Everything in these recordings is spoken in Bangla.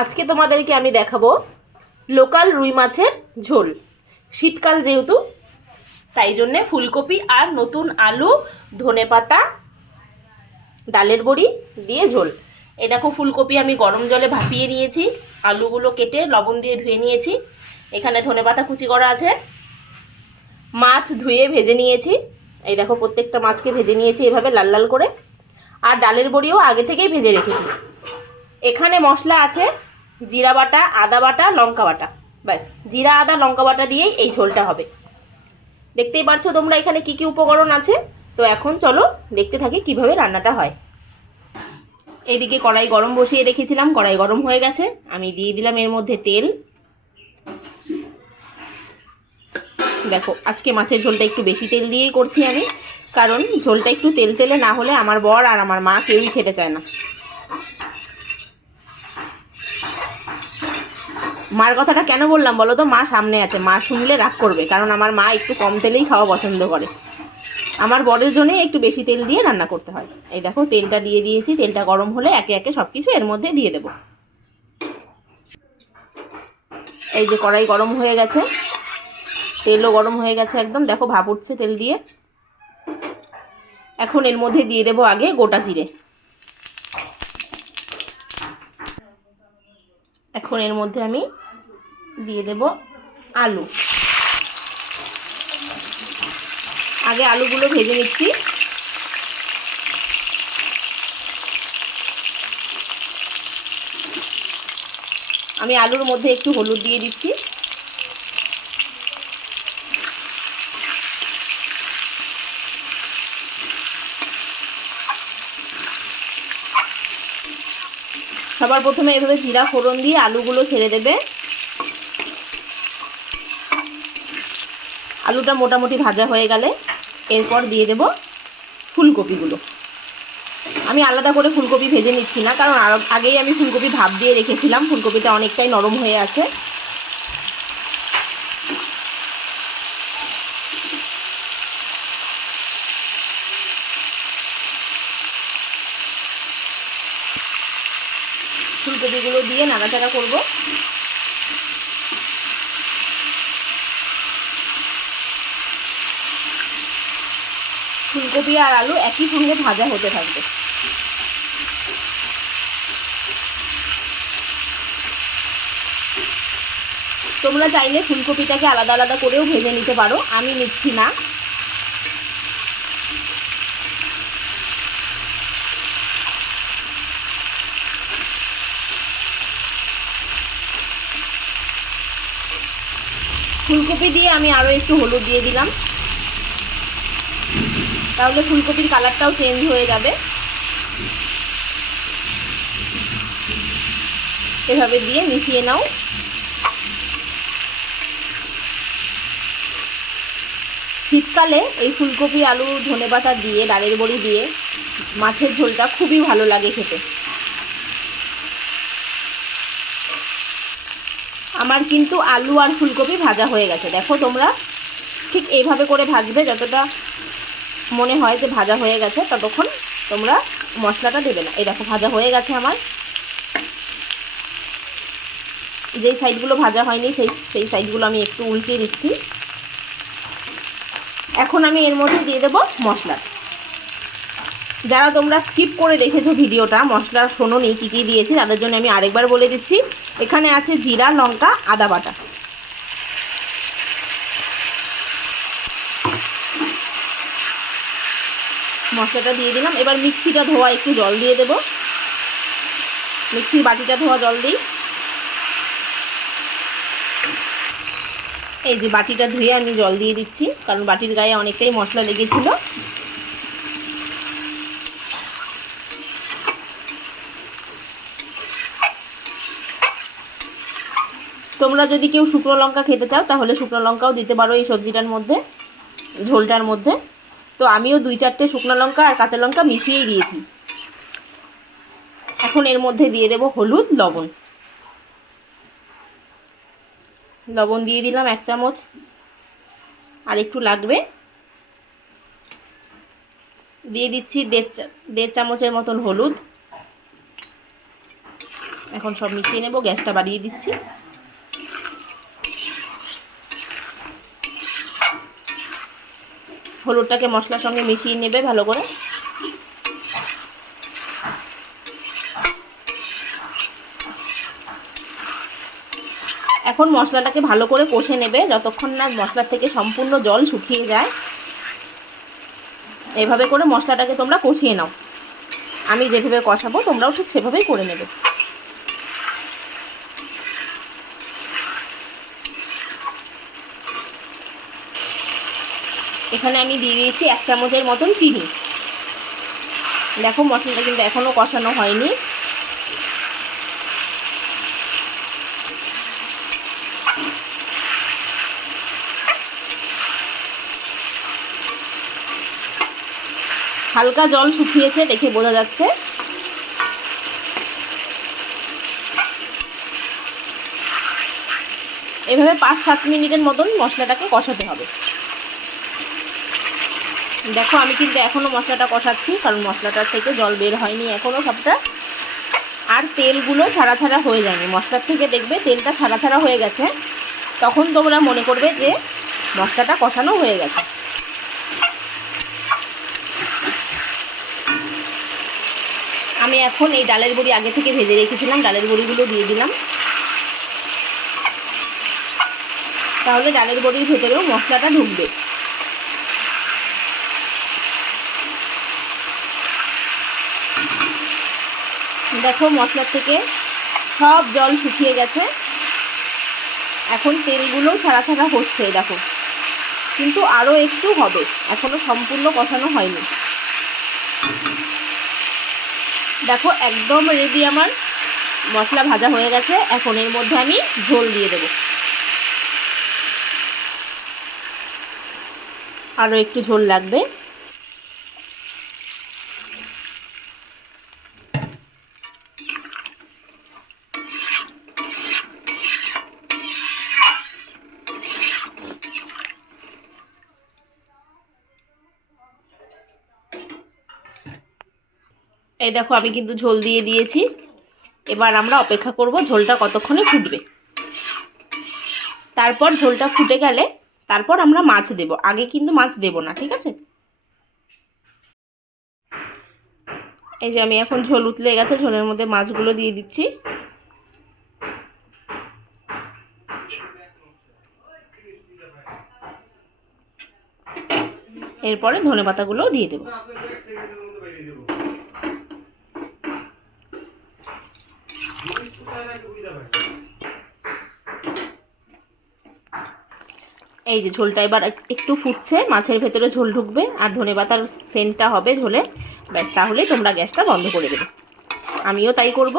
আজকে তোমাদেরকে আমি দেখাবো লোকাল রুই মাছের ঝোল। শীতকাল যেহেতু, তাই জন্যে ফুলকপি আর নতুন আলু, ধনেপাতা, ডালের বড়ি দিয়ে ঝোল। এই দেখো, ফুলকপি আমি গরম জলে ভাপিয়ে নিয়েছি, আলুগুলো কেটে লবণ দিয়ে ধুয়ে নিয়েছি, এখানে ধনেপাতা কুচি করা আছে, মাছ ধুয়ে ভেজে নিয়েছি। এই দেখো, প্রত্যেকটা মাছকে ভেজে নিয়েছি এভাবে লাল লাল করে। আর ডালের বড়িও আগে থেকেই ভেজে রেখেছি। এখানে মশলা আছে জিরা বাটা, আদা বাটা, লঙ্কা বাটা। ব্যাস, জিরা আদা লঙ্কা বাটা দিয়েই এই ঝোলটা হবে। দেখতেই পাচ্ছ তোমরা এখানে কি কি উপকরণ আছে। তো এখন চলো দেখতে থাকি কিভাবে রান্নাটা হয়। এইদিকে কড়াই গরম বসিয়ে রেখেছিলাম, কড়াই গরম হয়ে গেছে। আমি দিয়ে দিলাম এর মধ্যে তেল। দেখো, আজকে মাছের ঝোলটা একটু বেশি তেল দিয়েই করছি আমি, কারণ ঝোলটা একটু তেল তেলে না হলে আমার বর আর আমার মা কেউই খেতে চায় না। মার কথাটা কেন বললাম বলো তো? মা সামনে আছে, মা শুনলে রাগ করবে, কারণ আমার মা একটু কম তেলেই খাওয়া পছন্দ করে। আমার বরের জন্যই একটু বেশি তেল দিয়ে রান্না করতে হয়। এই দেখো, তেলটা দিয়ে দিয়েছি। তেলটা গরম হলে একে একে সব কিছু এর মধ্যে দিয়ে দেব। এই যে কড়াই গরম হয়ে গেছে, তেলও গরম হয়ে গেছে একদম। দেখো, ভাপ উঠছে তেল দিয়ে। এখন এর মধ্যে দিয়ে দেব আগে গোটা জিরে। এখন এর মধ্যে আমি দিয়ে দেব আলু। আগে আলুগুলো ভেজে নিচ্ছি। আমি আলুর মধ্যে একটু হলুদ দিয়ে দিচ্ছি। সবার প্রথমে এভাবে জিরা ফোড়ন দিয়ে আলুগুলো ছেড়ে দেবে। আলুটা মোটামুটি ভাজা হয়ে গেলে এরপর দিয়ে দেব ফুলকপিগুলো। আমি আলাদা করে ফুলকপি ভেজে নিচ্ছি না, কারণ আগেই আমি ফুলকপি ভাপ দিয়ে রেখেছিলাম। ফুলকপিটা অনেকটাই নরম হয়ে আছে। ফুলকপিগুলো দিয়ে নাড়াচাড়া করব। ফুলকপি আর আলু একই সঙ্গে ভাজা হতে থাকবে। তোমরা চাইলে ফুলকপিটাকে আলাদা আলাদা করেও ভেজে নিতে পারো, আমি নিচ্ছি না। ফুলকপি দিয়ে আমি আরও একটু হলুদ দিয়ে দিলাম, তাহলে ফুলকপির কালারটাও চেঞ্জ হয়ে যাবে। এভাবে দিয়ে মিশিয়ে নাও। শীতকালে এই ফুলকপি, আলু, ধনেপাতা দিয়ে, ডালের বড়ি দিয়ে মাছের ঝোলটা খুবই ভালো লাগে খেতে। আমার কিন্তু আলু আর ফুলকপি ভাজা হয়ে গেছে। দেখো, তোমরা ঠিক এইভাবে করে ভাজবে, যতটা মনে হয় যে ভাজা হয়ে গেছে ততক্ষণ তোমরা মশলাটা দেবে না। এই দেখো, ভাজা হয়ে গেছে আমার। যেই সাইডগুলো ভাজা হয়নি সেই সাইডগুলো আমি একটু উল্টে দিচ্ছি। এখন আমি এর মধ্যে দিয়ে দেবো মশলা। যারা তোমরা স্কিপ করে দেখেছো ভিডিওটা, মশলা শোনোনি কী কী দিয়েছি, তাদের জন্য আমি আরেকবার বলে দিচ্ছি। এখানে আছে জিরা, লঙ্কা, আদা বাটা। মশলাটা দিয়ে দিলাম। এবার মিক্সিটা ধোয়া একটু জল দিয়ে দেব। মিক্সির বাটিটা ধোয়া জল দিই। এই যে বাটিটা ধুয়ে আমি জল দিয়ে দিচ্ছি, কারণ বাটির গায়ে অনেকটাই মশলা লেগেছিল। তোমরা যদি কেউ শুকনো লঙ্কা খেতে চাও তাহলে শুকনো লঙ্কাও দিতে পারো এই সবজিটার মধ্যে, ঝোলটার মধ্যে। তো আমিও 2-4টে শুকনো লঙ্কা আর কাঁচা লঙ্কা মিশিয়েই দিয়েছি। এখন এর মধ্যে দিয়ে দেব হলুদ, লবণ। লবণ দিয়ে দিলাম 1 চামচ, আর একটু লাগবে। দিয়ে দিচ্ছি 1.5 চামচের মতন হলুদ। এখন সব মিশিয়ে নেব, গ্যাসটা বাড়িয়ে দিচ্ছি। হলুদটাকে মশলার সঙ্গে মিশিয়ে নেবে ভালো করে। এখন মশলাটাকে ভালো করে কষে নেবে যতক্ষণ না মশলার থেকে সম্পূর্ণ জল শুকিয়ে যায়। এভাবে করে মশলাটাকে তোমরা কষিয়ে নাও। আমি যেভাবে কষাবো তোমরাও ঠিক সেভাবেই করে নেবে। এখানে আমি দিয়ে দিয়েছি 1 চামচের মতন চিনি। দেখো মশলাটা কিন্তু এখনও কষানো হয়নি। হালকা জল শুকিয়েছে, দেখে বোঝা যাচ্ছে। এভাবে 5-7 মিনিটের মতন মশলাটাকে কষাতে হবে। দেখো আমি কিন্তু এখনও মশলাটা কষাচ্ছি, কারণ মশলাটার থেকে জল বের হয়নি এখনও সবটা, আর তেলগুলো ছাড়া ছাড়া হয়ে যায়নি। মশলার থেকে দেখবে তেলটা ছাড়া ছাড়া হয়ে গেছে, তখন তোমরা মনে করবে যে মশলাটা কষানো হয়ে গেছে। আমি এখন এই ডালের বড়ি আগে থেকে ভেজে রেখেছিলাম, ডালের বড়িগুলো দিয়ে দিলাম। তাহলে ডালের বড়ির ভেতরেও মশলাটা ঢুকবে। দেখো মশলার থেকে সব জল শুকিয়ে গেছে, এখন তেলগুলোও ছাড়া ছাড়া হচ্ছে। দেখো কিন্তু আরও একটু হবে, এখনও সম্পূর্ণ কষানো হয়নি। দেখো একদম রেডি, আমার মশলা ভাজা হয়ে গেছে। এখন এর মধ্যে আমি ঝোল দিয়ে দেব। আরও একটু ঝোল লাগবে। এই দেখো আমি কিন্তু ঝোল দিয়ে দিয়েছি। এবার আমরা অপেক্ষা করব ঝোলটা কতক্ষণে ফুটবে। তারপর ঝোলটা ফুটে গেলে তারপর আমরা মাছ দেব, আগে কিন্তু মাছ দেব না, ঠিক আছে? এই যে আমি এখন ঝোল উতলে গেছে, ঝোলের মধ্যে মাছগুলো দিয়ে দিচ্ছি। এরপরে ধনেপাতাগুলোও দিয়ে দেব। এই যে ঝোলটা এবার একটু ফুটছে, মাছের ভেতরে ঝোল ঢুকবে আর ধনেপাতার সেন্টটা হবে ঝোলে, ব্যাস তাহলেই তোমরা গ্যাসটা বন্ধ করে দেবে। আমিও তাই করব।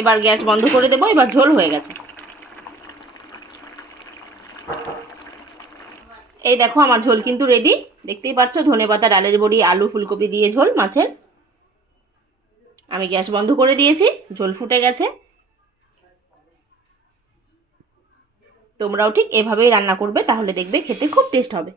এবার গ্যাস বন্ধ করে দেবো। এবার ঝোল হয়ে গেছে। এই দেখো আমার ঝোল কিন্তু রেডি, দেখতেই পাচ্ছ। ধনেপাতা, ডালের বড়ি, আলু, ফুলকপি দিয়ে ঝোল মাছের। আমি গ্যাস বন্ধ করে দিয়েছি, ঝোল ফুটে গেছে। তোমরাও ঠিক এভাবেই রান্না করবে, তাহলে দেখবে খেতে খুব টেস্ট হবে।